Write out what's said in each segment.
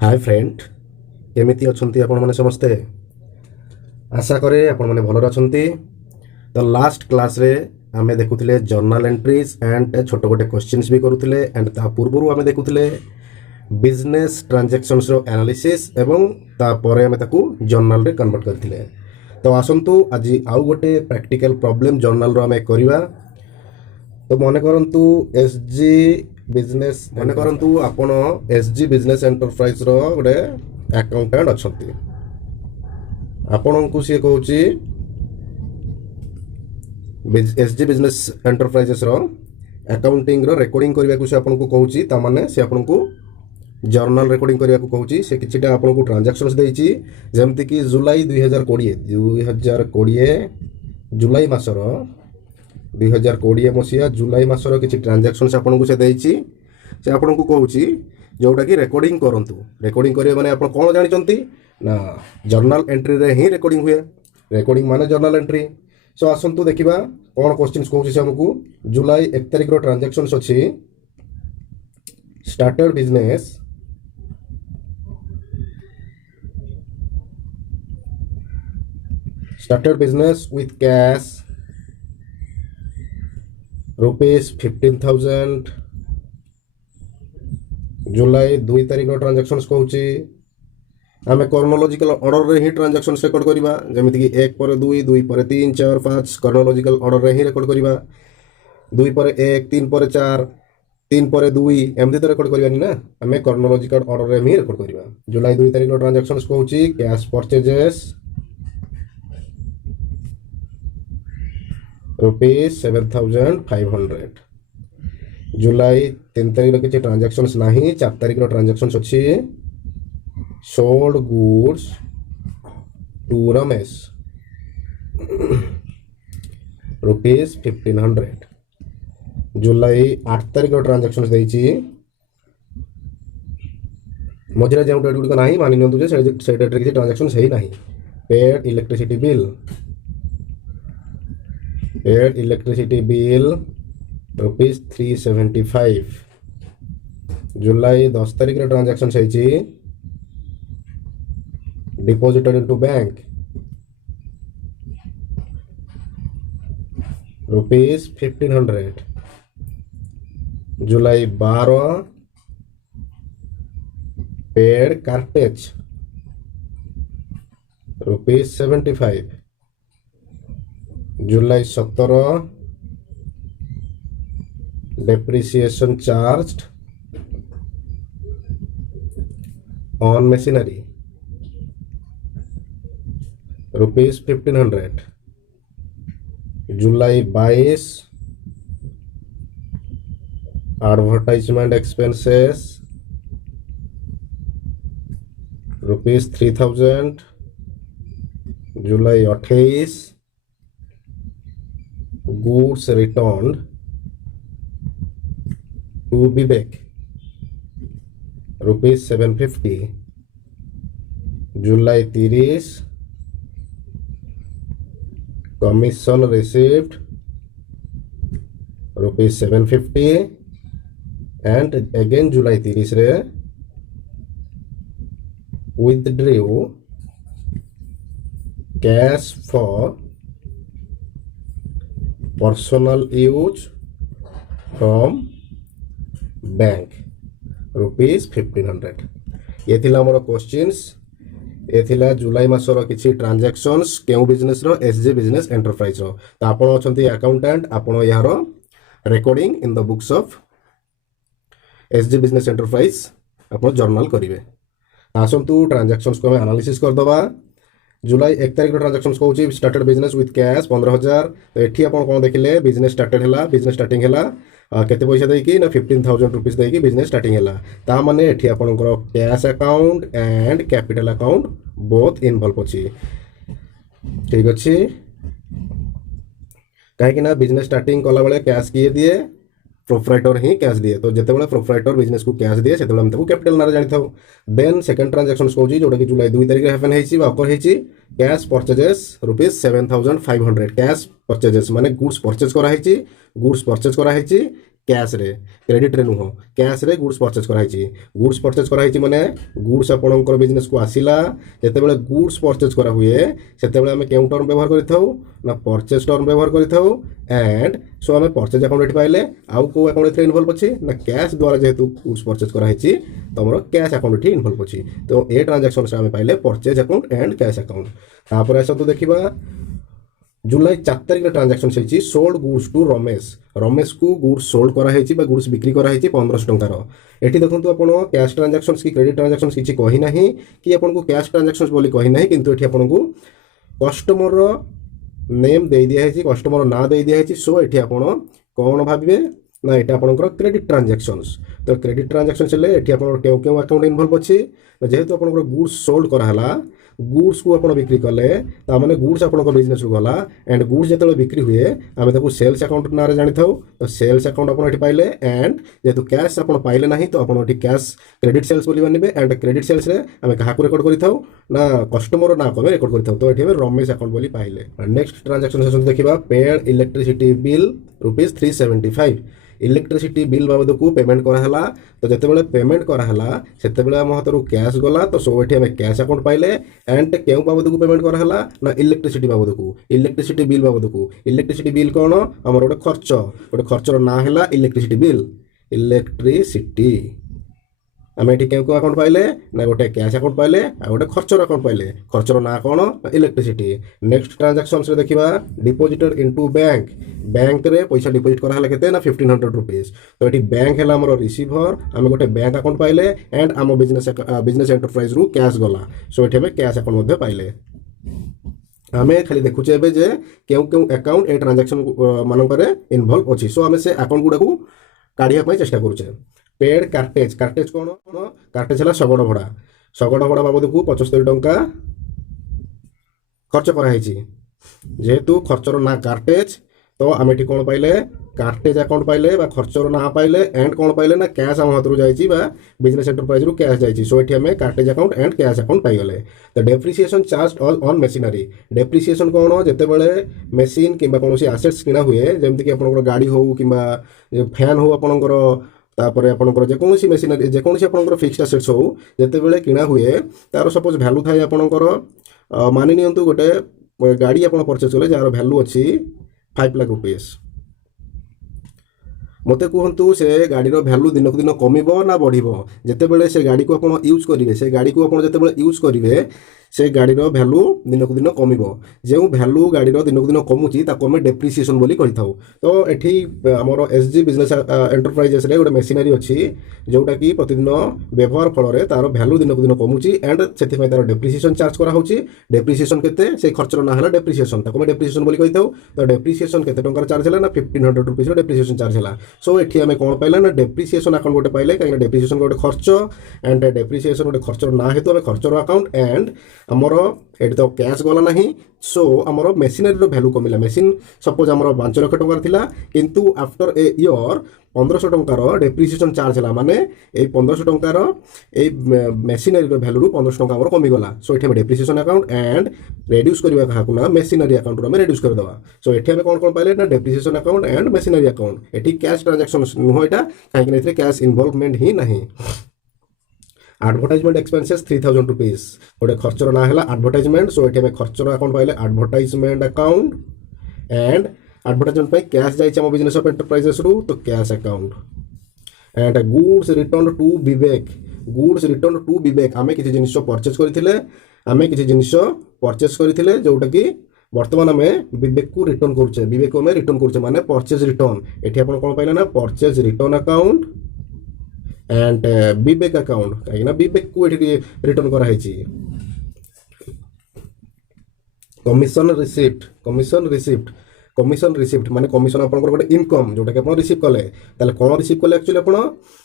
Hi friend, केमिति अछंती आपण माने समस्ते। आशा करे आपण माने भलर अछंती। तो लास्ट क्लास रे आमे देखुथिले जर्नल एंट्रीज एंड छोट गोटे क्वेश्चंस भी करूथिले एंड ता पूर्वरु आमे देखुथिले बिजनेस ट्रांजैक्शंस रो एनालिसिस एवं ता परे आमे ताकू जर्नल रे कन्वर्ट करथिले। तो आसंतु आज आउ गोटे प्रैक्टिकल प्रॉब्लम जर्नल रो आमे करिवा। तो मने करंतु एसजी बिजनेस मने करंतु आपण एसजी बिजनेस एंटरप्राइज रो गोटे अकाउंटेंट अछंती। आपणको सी कहूची एसजी बिजनेस एंटरप्राइजेस रो अकाउंटिंग रो रिकॉर्डिंग करबा को से आपनको कहूची। ता माने से आपनको जर्नल रिकॉर्डिंग करबा को कहूची। से किछटा आपनको ट्रांजैक्शंस देइची जेमति कि जुलाई 2020 जुलाई मासर 2020 मसीहा जुलाई मासर किछि ट्रांजैक्शंस आपनको से देइची। से आपनको कहूची जोटा कि रिकॉर्डिंग करंतु। रिकॉर्डिंग करे माने आपण कोन जानि चंती ना जर्नल एंट्री रे ही रिकॉर्डिंग हुए। रिकॉर्डिंग माने जर्नल एंट्री। सो आसंतु देखिबा कोन क्वेश्चंस कहूची से हमकु। जुलाई 1 तारिख रो ट्रांजैक्शंस अछि। Started business with cash rupees 15,000। जुलाई 2 तारिख रो ट्रांजैक्शंस कहूची। आमे क्रोनोलॉजिकल ऑर्डर रे ही ट्रांजैक्शंस रिकॉर्ड करिबा जेमिति कि 1 पर 2 2 पर 3 4 5 क्रोनोलॉजिकल ऑर्डर रे ही रिकॉर्ड करिबा। 2 पर 1 3 पर 4 3 पर 2 एमति तो रिकॉर्ड करिबानी ना। आमे क्रोनोलॉजिकल ऑर्डर रे ही रिकॉर्ड करिबा। जुलाई 2 तारिख रो ट्रांजैक्शंस कहूची कैश परचेजेस रुपीस 7,500। जुलाई 3 तारिख रो किछि ट्रांजैक्शंस नाही। 4 तारिख रो ट्रांजैक्शंस अछि। Sold goods to Ramesh rupees 1,500। जुलाई 8 तारिख रो ट्रांजैक्शंस देइछि। मझिरा जे डेट गुड नाही मानि नियंतु जे से डेट रे किछि ट्रांजैक्शंस हेई नाही। Paid electricity bill rupees 375। जुलाई 10 तारिख रो ट्रांजैक्शंस हेछि। Deposited into bank rupees 1,500। July 12 paid cartage rupees 75। July 17 depreciation charged on machinery rupees 1,500। July 22 advertisement expenses rupees 3,000। July 28 goods return to Vivek rupees 750। July 30 commission received rupees 750 and again July 30 रे withdrew cash for personal use from bank rupees 1,500। ये थिला more questions. ए थिला जुलाई मासर किछि transactions केउ business रो SJ business enterprise रो। तो आपण अछंती accountant, आपण यार recording in the books of SJ business enterprise आपण जर्नल करिवे। आसंतु ट्रांजैक्शंस को हम एनालिसिस कर दबा। जुलाई 1 तारिख रो ट्रांजैक्शंस कहूची स्टार्टेड बिजनेस विथ कैश 15,000। तो एठी आपण कोन देखिले बिजनेस स्टार्टेड हैला, बिजनेस स्टार्टिंग हैला केते पैसा देकी ना 15,000 रुपीस देकी बिजनेस स्टार्टिंग हैला। ता माने एठी आपनकर cash account and capital account both involve अछि। ठीक अछि काहे कि ना बिजनेस स्टार्टिंग कला बेले कैश किए दिए प्रोप्राइटर ही कैश दिए। तो जिते बड़े प्रोप्राइटर बिजनेस को कैश दिए से कैपिटल ना जानी था। देन सेकंड ट्रांजैक्शन कहूँ जोटा कि जुलाई 2 तारिख हैपन होकर cash purchases rupees 7,500। Cash purchases माने गुड्स परचेज कराई, गुड्स परचेज कराई कैश रे क्रेडिट रे नुह कैश रे गुड्स परचेज कराई माने गुड्स आपणकर बिजनेस को आसिला जेतेबेले गुड्स परचेज करा हुए सेतेबेले आमे केउ टर्म व्यवहार करिथाउ ना परचेज टर्म व्यवहार करिथाउ एंड सो आमे परचेज अकाउंट एठी पाइले आउ को अकाउंट एथे इन्वॉल्व अछि ना कैश द्वारा जेहेतु गुड्स परचेज कराई तमरो कैश अकाउंट एठी इन्वॉल्व अछि तो ए ट्रांजैक्शन से आमे पाइले purchase account and cash account तापर आसतु देखिबा जुलाई 4 तारिख ट्रांजैक्शन से सोल्ड गुड्स टू रमेश को गुड्स सोल्ड करा गुड्स बिक्री करा 1500 टंकार एठी देखंतु आपण कैश ट्रांजैक्शंस की क्रेडिट ट्रांजैक्शंस किछि कहि नाही कि आपण को कैश ट्रांजैक्शंस बोली कहि नाही किंतु एठी आपण को कस्टमर नेम दे दिया है कस्टमर ना दे दिया है सो एठी आपण कोन भाबिबे ना एटा आपनकर क्रेडिट ट्रांजैक्शंस तो क्रेडिट ट्रांजैक्शंस ले एठी आपण केउ केउ अकाउंट इन्वॉल्व अछि जेहेतु आपनकर गुड्स सोल्ड करा हला गुड्स को आपण बिक्री कले ता माने गुड्स आपनकर बिजनेस को गला एंड गुड्स जेतले बिक्री हुए आमे ताको सेल्स अकाउंट नारे जानि थाउ तो सेल्स अकाउंट आपण एठी पाइले एंड जेतु कैश आपण पाइले नाही तो आपण एठी कैश क्रेडिट सेल्स बोली मानिबे एंड क्रेडिट सेल्स रे आमे कहा को रेकॉर्ड करि थाउ ना कस्टमर ना को रेकॉर्ड करि थाउ तो एठी रमेश अकाउंट बोली पाइले नेक्स्ट ट्रांजैक्शन सेशन देखिबा paid electricity bill ₹375 electricity bill बाबद को पेमेंट कराला तो जितेबाला पेमेंट कराला से आम हाथ कैश गला तो सो ये कैश अकाउंट पाइले एंड क्यों बाबद को पेमेंट कराला ना इलेक्ट्रिसिटी बाबद को इलेक्ट्रिसिटी बिल बाबद को इलेक्ट्रिसिटी बिल कौन आमर गोटे खर्चर ना है इलेक्ट्रिसिटी बिल इलेक्ट्रिसिटी आम ये क्यों अकाउंट पाइले ना गोटे कैश अकाउंट पाइले आ गोटे खर्चर अकाउंट पाइले खर्चर ना कौन इलेक्ट्रिसिटी नेक्स्ट ट्रांजैक्शन से देखिबा डिपोजिटेड इनटू बैंक रे पैसा डिपोजिट करा केते ना ₹1500 तो ये बैंक है आमर रिसीभर आम गोटे बैंक अकाउंट पाइले एंड आम बिजनेस एंटरप्राइज रु कैश गला सो ये कैश अकाउंट पाइले आम खाली देखुचे जे क्यों क्यों अकाउंट ए ट्रांजैक्शन मानक इनवॉल्व अच्छी सो आम से अकाउंट गुड़ा को काढ़ा चेष्टा करुचे पेड कार्टेज कौन कार्टेज है शगड़ भड़ा बाबद को 75 टंका खर्च कराई जेहेतु खर्चर ना कार्टेज तो आम ये कौन पाइले कार्टेज अकाउंट पाइले खर्चर ना पाइले एंड कौन पाइले ना कैश आम हाथ जाइए बिजनेस एंटरप्राइज रु कैश जाइए सो ये आम cartage account and cash account पाइगले तो depreciation charge on machinery depreciation कौन जितेबाला मेसीन कि कौन आसेट्स किना हुए जमीक आप गाड़ी हो कि फैन हो आपंकर तापर आपंकर जेकोसी मेसीनरी जेकोसी आपंकर फिक्स्ड एसेट्स हो जितेबाला किना हुए तार सपोज भैल्यू थाए आपंकर मानि नियंतु गोटे गाड़ी आप परचेज कले जार भैल्यू अच्छी ₹5 लाख मते कहतु से गाड़ी भैल्यू दिन को दिन कमिबो ना बढ़िबो जेतेबेले से गाड़ी को आपण यूज करिवे से गाड़ी को आपण जेतेबेले यूज करिवे से गाड़ी भैल्यू दिन को दिन कमिबो जो भैल्यू गाड़ी दिन को दिन कमुची ताको हम डेप्रिसिएशन बोली कहि थाउ तो एठी हमर एसजी बिजनेस एंटरप्राइजेस रे गोटे मेशिनरी अछि जोटा कि प्रतिदिन व्यवहार फल रे तार भैल्यू दिन को दिन कमुची एंड सेति पय तार डेप्रिसिएशन चार्ज करा होची डेप्रिसिएशन केते से खर्चर ना हला डेप्रिसिएशन ताको हम डेप्रिसिएशन बोली कहि थाउ तो डेप्रिसिएशन केते टंकार चार्ज हला ना ₹1500 रो डेप्रिसिएशन चार्ज हला सो एठी हमें कोन पाइला ना डेप्रिसिएशन अकाउंट गोटे पाइले काई डेप्रिसिएशन गोटे खर्च एंड डेप्रिसिएशन गोटे खर्चर ना हेतु हमें खर्चर अकाउंट एंड आमर ये तो कैश गला ना सो आमर मेशिनरी भैल्यू कमिला मेसीन सपोज आमर 5 लाख टंकार थिला किंतु आफ्टर ए इयर 1500 टंकार डेप्रिसिएशन चार्ज है माने ए 1500 टंकार ए मेशिनरी भैल्यू 1500 टंका आमर कमी गला सो ये डेप्रिसिएशन अकाउंट एंड रिड्यूस करबा कहा ना मेशिनरी अकाउंट में रिड्यूस कर दवा सो ये कौन कौन पाइले ना depreciation account and machinery account ये कैश ट्रांजैक्शन नुह एटा कहीं कैश इन्वॉल्वमेंट ही नहीं एडवर्टाइजमेंट एक्सपेंसेस ₹3000 गोटे खर्चर ना है एडवर्टाइजमेंट सो ये खर्चर अकाउंट पाइले एडवर्टाइजमेंट अकाउंट एंड एडवर्टाइजमेंट पे कैश जाइए आम बिजनेस ऑफ एंटरप्राइजेस रु तो cash account and goods return to Vivek आम किसी जिनिस परचेज करथिले आम किसी जिनिस परचेज करथिले जोटा कि वर्तमान आम विवेक को रिटर्न करुचे विवेक को रिटर्न करुचे माने परचेज रिटर्न एठी आपण कोन पाइले ना purchase return account and Vivek account कहीं विवेक को रिटर्न कराई कमिशन रिसिप्ट माने कमिशन आपन गोटे इनकम जोटा कि आप रिसीव कले ताले कौन रिसीव कले एक्चुअली आप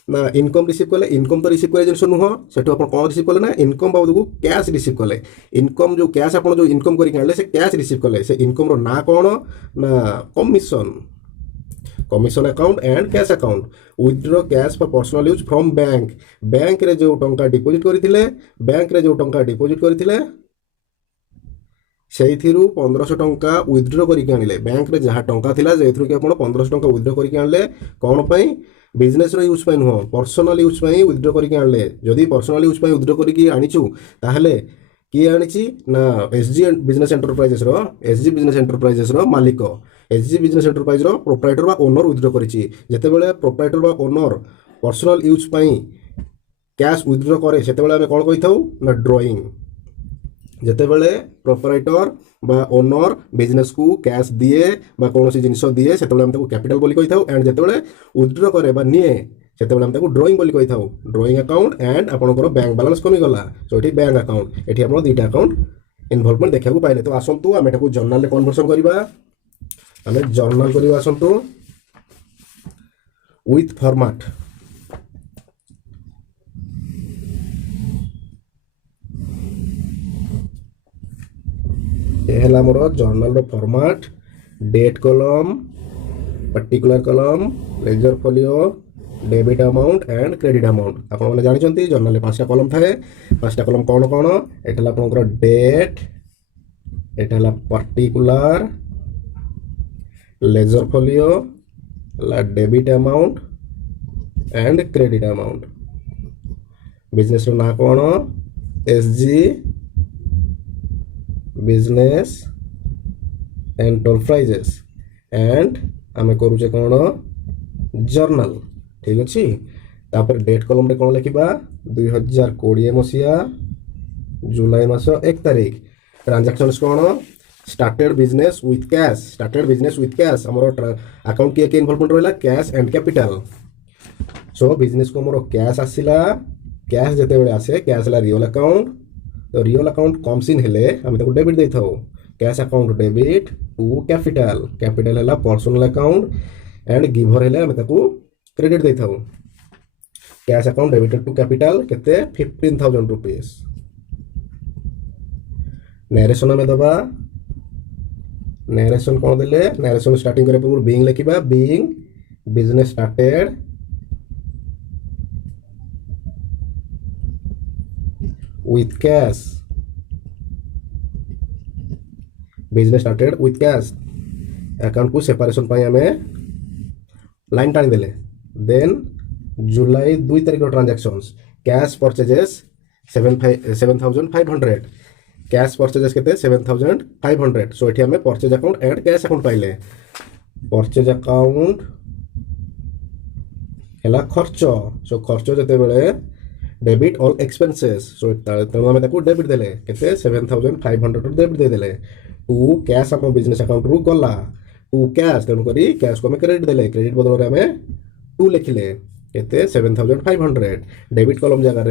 ना इनकम रिसीव कले इनकम तो रिसीव करे जिनस नुह सेठू आप कौन रिसीव कले ना इनकम बाबद को कैश रिसीव कले इनकम जो कैश आप जो इनकम करके आनले से कैश रिसीव कले से इनकम रो ना कौन ना commission account and cash account withdraw cash for personal use from bank रे जो टंका डिपोजिट करथिले बैंक रे जो टंका डिपोजिट करथिले ସେଇଥିରୁ 1500 ଟଙ୍କା ୱିଥଡ୍ର କରିକି ଆଣିଲେ ବ୍ୟାଙ୍କରେ ଯାହା ଟଙ୍କା ଥିଲା ସେଇଥିରୁ କି ଆପଣ 1500 ଟଙ୍କା ୱିଥଡ୍ର କରିକି ଆଣିଲେ କ'ଣ ପାଇଁ ବିଜନେସ୍ର ୟୁଜ୍ ପାଇଁ ନୁହଁ ପର୍ସନାଲ ୟୁଜ୍ ପାଇଁ ୱିଥଡ୍ର କରିକି ଆଣିଲେ ଯଦି ପର୍ସନାଲ ୟୁଜ୍ ପାଇଁ ୱିଥଡ୍ର କରିକି ଆଣିଛୁ ତାହେଲେ କିଏ ଆଣିଛି ନା ଏସ୍ଜି ବିଜନେସ୍ ଏଣ୍ଟରପ୍ରାଇଜେସ୍ର ମାଲିକ ଏସ୍ଜି ବିଜନେସ୍ ଏଣ୍ଟରପ୍ରାଇଜର ପ୍ରୋପ୍ରାଇଟର ବା ଓନର ୱିଥଡ୍ର କରିଛି ଯେତେବେଳେ ପ୍ରୋପ୍ରାଇଟର ବା ଓନର ପର୍ସନାଲ ୟୁଜ୍ ପାଇଁ କ୍ୟାସ୍ ୱିଥଡ୍ର କରେ ସେତେବେଳେ ଆମେ କ'ଣ କହିଥାଉ ନା ଡ୍ରଇଂ ଯେତେବେଳେ ପ୍ରୋପ୍ରାଇଟର বা ଓନର ବିଜନେସ୍କୁ କ୍ୟାସ୍ ଦିଏ ବା କୌଣସି ଜିନିଷ ଦିଏ ସେତେବେଳେ ଆମେ ତାକୁ କ୍ୟାପିଟାଲ ବୋଲି କହିଥାଉ ଆଣ୍ଡ ଯେତେବେଳେ ୱିଥଡ୍ର କରେ ବା ନିଏ ସେତେବେଳେ ଆମେ ତାକୁ ଡ୍ରଇଂ ବୋଲି କହିଥାଉ ଡ୍ରଇଂ ଆକାଉଣ୍ଟ ଆଣ୍ଡ ଆପଣଙ୍କର ବ୍ୟାଙ୍କ ବାଲାନ୍ସ କମିଗଲା ସୋ ଏଠି ବ୍ୟାଙ୍କ ଆକାଉଣ୍ଟ ଏଠି ଆପଣ ଦୁଇଟା ଆକାଉଣ୍ଟ ଇନଭଲଭମେଣ୍ଟ ଦେଖିବାକୁ ପାଇଲେ ତ ଆସନ୍ତୁ ଆମେ ଏଟାକୁ ଜର୍ନାଲରେ କନଭର୍ସନ କରିବା ଆମେ ଜର୍ନାଲ କରିବା ଆସନ୍ତୁ ୱିଥ୍ ଫର୍ମାଟ ये है मोर journal format date column particular column ledger folio debit amount and credit amount आपण मैंने जानते जर्नल 5टा कॉलम थाए 5टा कॉलम कौन कौन एटा आपंकर date Etah particular laser folio debit amount and credit amount business ना कौन एसजी बिजनेस एंटरप्राइजेस एंड आम करुचे कौन जर्नल ठीक अच्छे तापर डेट कॉलम रे कौन लिखा 2020 मसीहा जुलाई मास 1 तारीख ट्रांजैक्शंस कौन स्टार्टेड बिजनेस विथ कैश आमर अकाउंट किए इनवॉल्वमेंट रहा cash and capital so business को मोर कैश आसला कैश जिते बड़े आसे कैश है रियल अकाउंट तो रियल अकाउंट कम्स इन हेले आम डेबिट दे था cash account debit to capital capital है पर्सनल अकाउंट एंड गिभर है आम क्रेडिट दे था cash account debited to capital केते 15,000 रुपीस नरेशन आम दबा नरेशन कौन देले नरेशन स्टार्टिंग करे पूर्व बीइंग लिखिबा being business started with cash business started with cash account को सेपरेशन पाई हमें लाइन टाणी देले देन जुलाई 2 तारीख transactions cash purchases 7,500 cash purchases केते 7,500 सो एठी हमें purchase account and cash account पाइले परचेज अकाउंट हैला खर्च सो खर्च जते बेले डेबिट ऑल एक्सपेंसेस सो तेणु आम डेबिट देले केते 7,500 डेबिट दे देले टू कैश आम बिजनेस अकाउंट रु गला टू कैश तेणुक कैश को आम क्रेडिट देले क्रेडिट बदल आम 2 लिखिले केते 7,500 डेबिट कॉलम जगह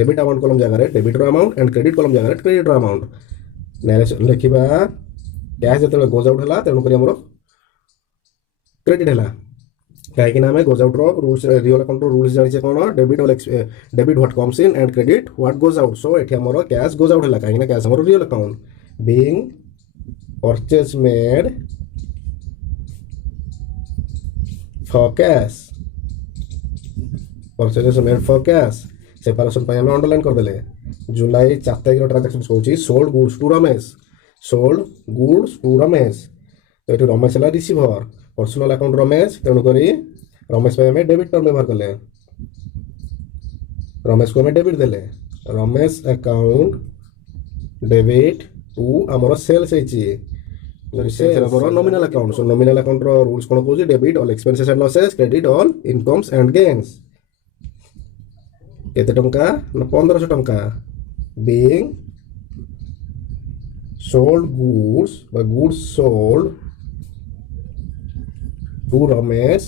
डेबिट अमाउंट कॉलम जगह डेबिट रो अमाउंट एंड क्रेडिट कॉलम जगह क्रेडिट रो अमाउंट नरेशन लिखिबा कैश जते गोज आउट हला तेणुक आमर क्रेडिट हला कहीं आम goes out rules real account rules जानी कौन debit what comes in and credit what goes out so ये आमर कैश गोज आउट है कहीं कैश आमर real account being purchase made for cash purchase made for cash separation आम underline करदे जुलाई 4 तारीख ट्रांजैक्शन कहूँ सोल्ड गुड्स टू रमेश तो ये रमेश है रिसीभर पर्सनल अकाउंट रमेश तेणुक रमेश आम डेबिट टर्म व्यवहार कले रमेश को आम डेबिट देले रमेश अकाउंट डेबिट टू आमर sales nominal account so nominal account rules कौन कहूँ debit all expenses and losses credit all incomes and gains केते टंका ना 1500 टंका बीइंग सोल्ड गुड्स बा goods sold to Ramesh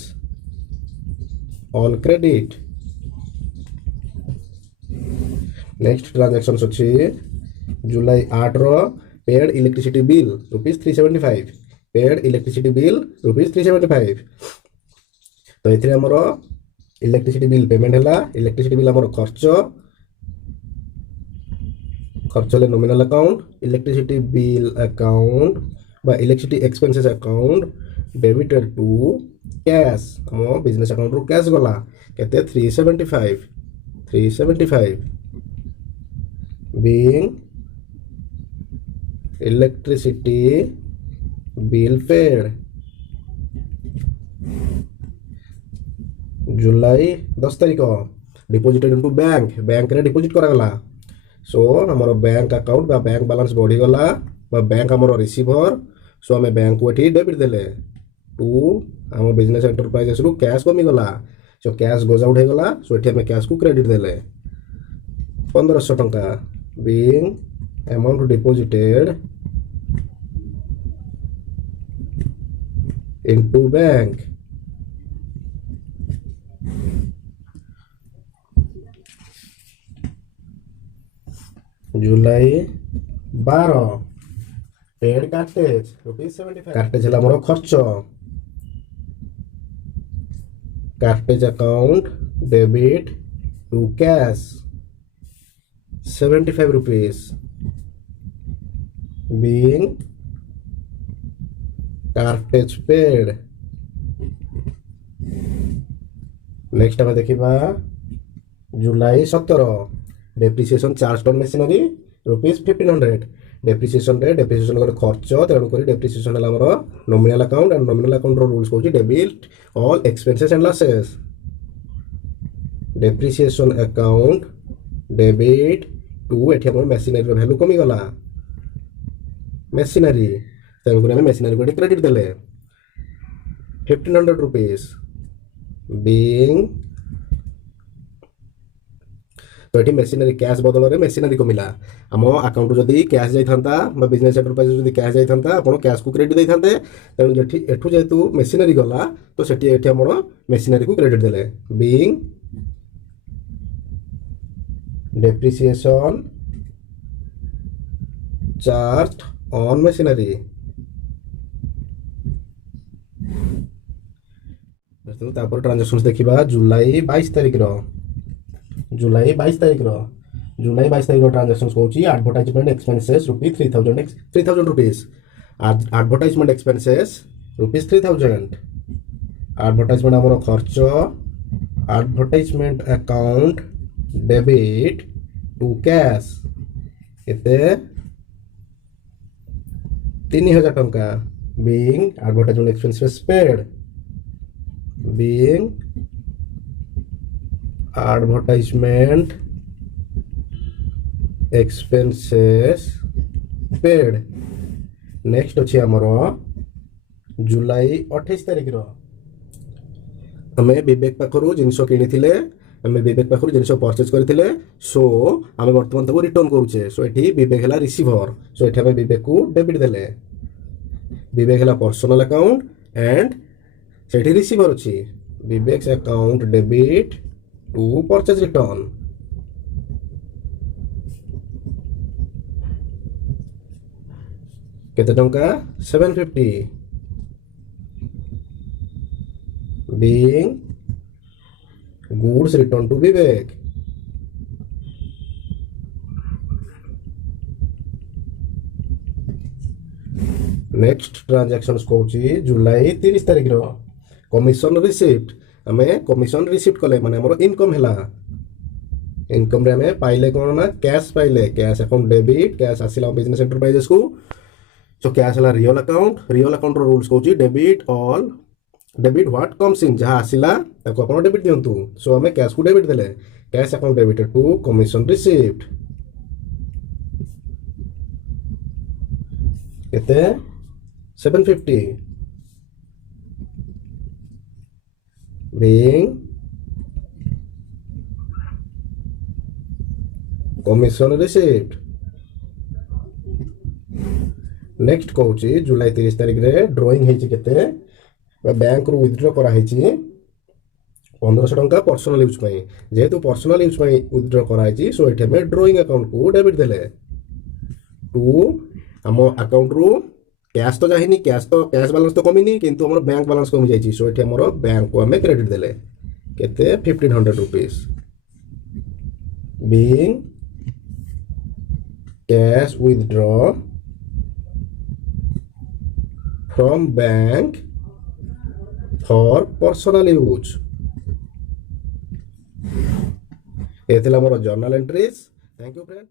on credit next transaction अच्छी जुलाई 8 रो paid electricity bill ₹375 paid electricity bill ₹375 तो ये आमर इलेक्ट्रिसिटी बिल पेमेंट है इलेक्ट्रिसिटी बिल आमर खर्च ले nominal account electricity bill account बा electricity expenses account debited to cash हम बिजनेस अकाउंट रू कैश गला केते 375 बीइंग इलेक्ट्रिसिटी बिल पेड जुलाई 10 तारिख डिपोजिटेड इनटू बैंक रे डिपोजिट करागला सो हमर बैंक अकाउंट बा बैंक बैलेंस बढ़ी गला बा बैंक हमर रिसीवर सो हमें बैंक को एठी डेबिट देले टू हम बिजनेस एंटरप्राइजेस रु कैश कमी गला सो कैश गोज आउट हे गला सो एठी हमें कैश को क्रेडिट देले 1500 टंका being amount deposited into bank July 12 paid cartage ₹75 cartage है मोर खर्च cartage account debit to cash ₹75 being cartage paid next हम देखिबा July 17 depreciation charge on machinery ₹1500 depreciation रे डेप्रिसिएशन कर खर्च तेणु करी डेप्रिसिएशन है हमर nominal account and nominal account रो रूल्स कहूची debit all expenses and losses depreciation account debit to एठी हमर मशीनरी रो वैल्यू कमी गला मशीनरी तेणु करी हम मशीनरी को क्रेडिट देले ₹1500 बीइंग तो ये मशीनरी कैश बदल में मशीनरी को मिला आम अकाउंट जदि कैश जाता बिजनेस एंटरप्राइज जदि कैश जाता आप कैश को क्रेडिट देते तेणु एठू जेहेतु मशीनरी गला तो सेठी आम मशीनरी को क्रेडिट देले being depreciation charge on machinery transaction देखा जुलाई 22 तारिख जुलाई 22 तारिख ट्रांजेक्शन कौन advertisement expenses ₹3000 advertisement expenses ₹3000 advertisement आमर खर्च advertisement account debit to cash एते 3000 टंका being advertisement expenses paid being advertisement expenses paid next अच्छे आमर जुलाई 28 तारिख हमें विवेक पाखर जिनस किनी आम विवेक पाखर जिनस परचेज करते सो आम बर्तमान तक रिटर्न करुचे सो ये विवेक है रिसीवर सो ये विवेक को डेबिट देले विवेक है पर्सनल अकाउंट एंड से रिसीवर अच्छी Vivek account debit to purchase return केते टंका 750 being goods return to Vivek next transaction कौन जुलाई 30 तारिख कमिशन रिसीप्ट आमे कमिशन रिसीप्ट कले माने हमर इनकम हैला इनकम रे आमे पाइले कोन ना कैश पाइले कैश अकाउंट डेबिट कैश आसिला बिजनेस एंटरप्राइजेस को सो कैश हैला रियल अकाउंट रो रूल्स कहूची debit all debit what comes in जहा आसिला ताको आपण डेबिट दियंतु सो आमे कैश को डेबिट देले cash account debit to commission receipt केते 750 being commission received नेक्स्ट कहूँ जुलाई 30 तारिख रे ड्रॉइंग होते बैंक रु विथड्रॉ करा 1500 टंका पर्सनल यूज जेहेतु पर्सनल यूज विथड्रॉ कराई सो ये हमें ड्रॉइंग अकाउंट को डेबिट देले टू आम अकाउंट रु कैश तो जाहिनी कैश बैलेंस तो कमी किंतु हमर बैंक बैलेंस कमी जाइए सो ये हमर बैंक को हमें क्रेडिट देले केते ₹1500 being cash withdraw from bank for personal use ये मोर journal entries thank you friend.